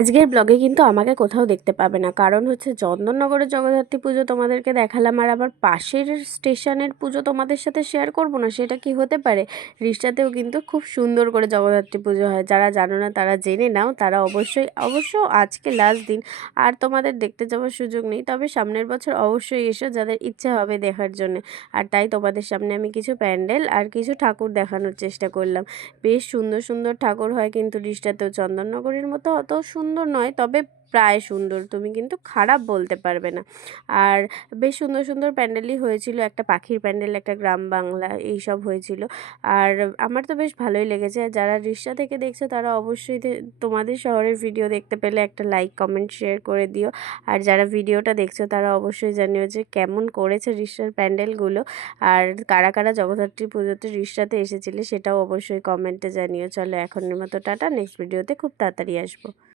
আজকের ব্লগে কিন্তু আমাকে কোথাও দেখতে পাবে না, কারণ হচ্ছে চন্দননগরের জগদ্ধাত্রী পুজো তোমাদেরকে দেখালাম, আর আবার পাশের স্টেশনের পুজো তোমাদের সাথে শেয়ার করব না, সেটা কি হতে পারে। রিষ্টাতেও কিন্তু খুব সুন্দর করে জগদ্ধাত্রী পুজো হয়, যারা জানো না তারা জেনে নাও। তারা অবশ্যই অবশ্য আজকে লাস্ট দিন, আর তোমাদের দেখতে যাওয়ার সুযোগ নেই, তবে সামনের বছর অবশ্যই এসো যাদের ইচ্ছা হবে দেখার জন্য। আর তাই তোমাদের সামনে আমি কিছু প্যান্ডেল আর কিছু ঠাকুর দেখানোর চেষ্টা করলাম। বেশ সুন্দর সুন্দর ঠাকুর হয় কিন্তু রিষ্টাতেও, চন্দননগরের মতো অত সুন্দর নয়, তবে প্রায় সুন্দর, তুমি কিন্তু খারাপ বলতে পারবে না। আর বেশ সুন্দর সুন্দর প্যান্ডেলই হয়েছিল, একটা পাখির প্যান্ডেল, একটা গ্রাম বাংলা, এইসব হয়েছিল। আর আমার তো বেশ ভালোই লেগেছে। আর যারা রিষ্টা থেকে দেখছো তারা অবশ্যই তোমাদের শহরের ভিডিও দেখতে পেলে একটা লাইক কমেন্ট শেয়ার করে দিও। আর যারা ভিডিওটা দেখছো তারা অবশ্যই জানিও যে কেমন করেছে রিষ্টার প্যান্ডেলগুলো। আর কারা কারা জগদ্ধাত্রী পুজোতে রিষ্টাতে এসেছিলে সেটাও অবশ্যই কমেন্টে জানিও। চলো এখনের মতো টাটা, নেক্সট ভিডিওতে খুব তাড়াতাড়ি আসবো।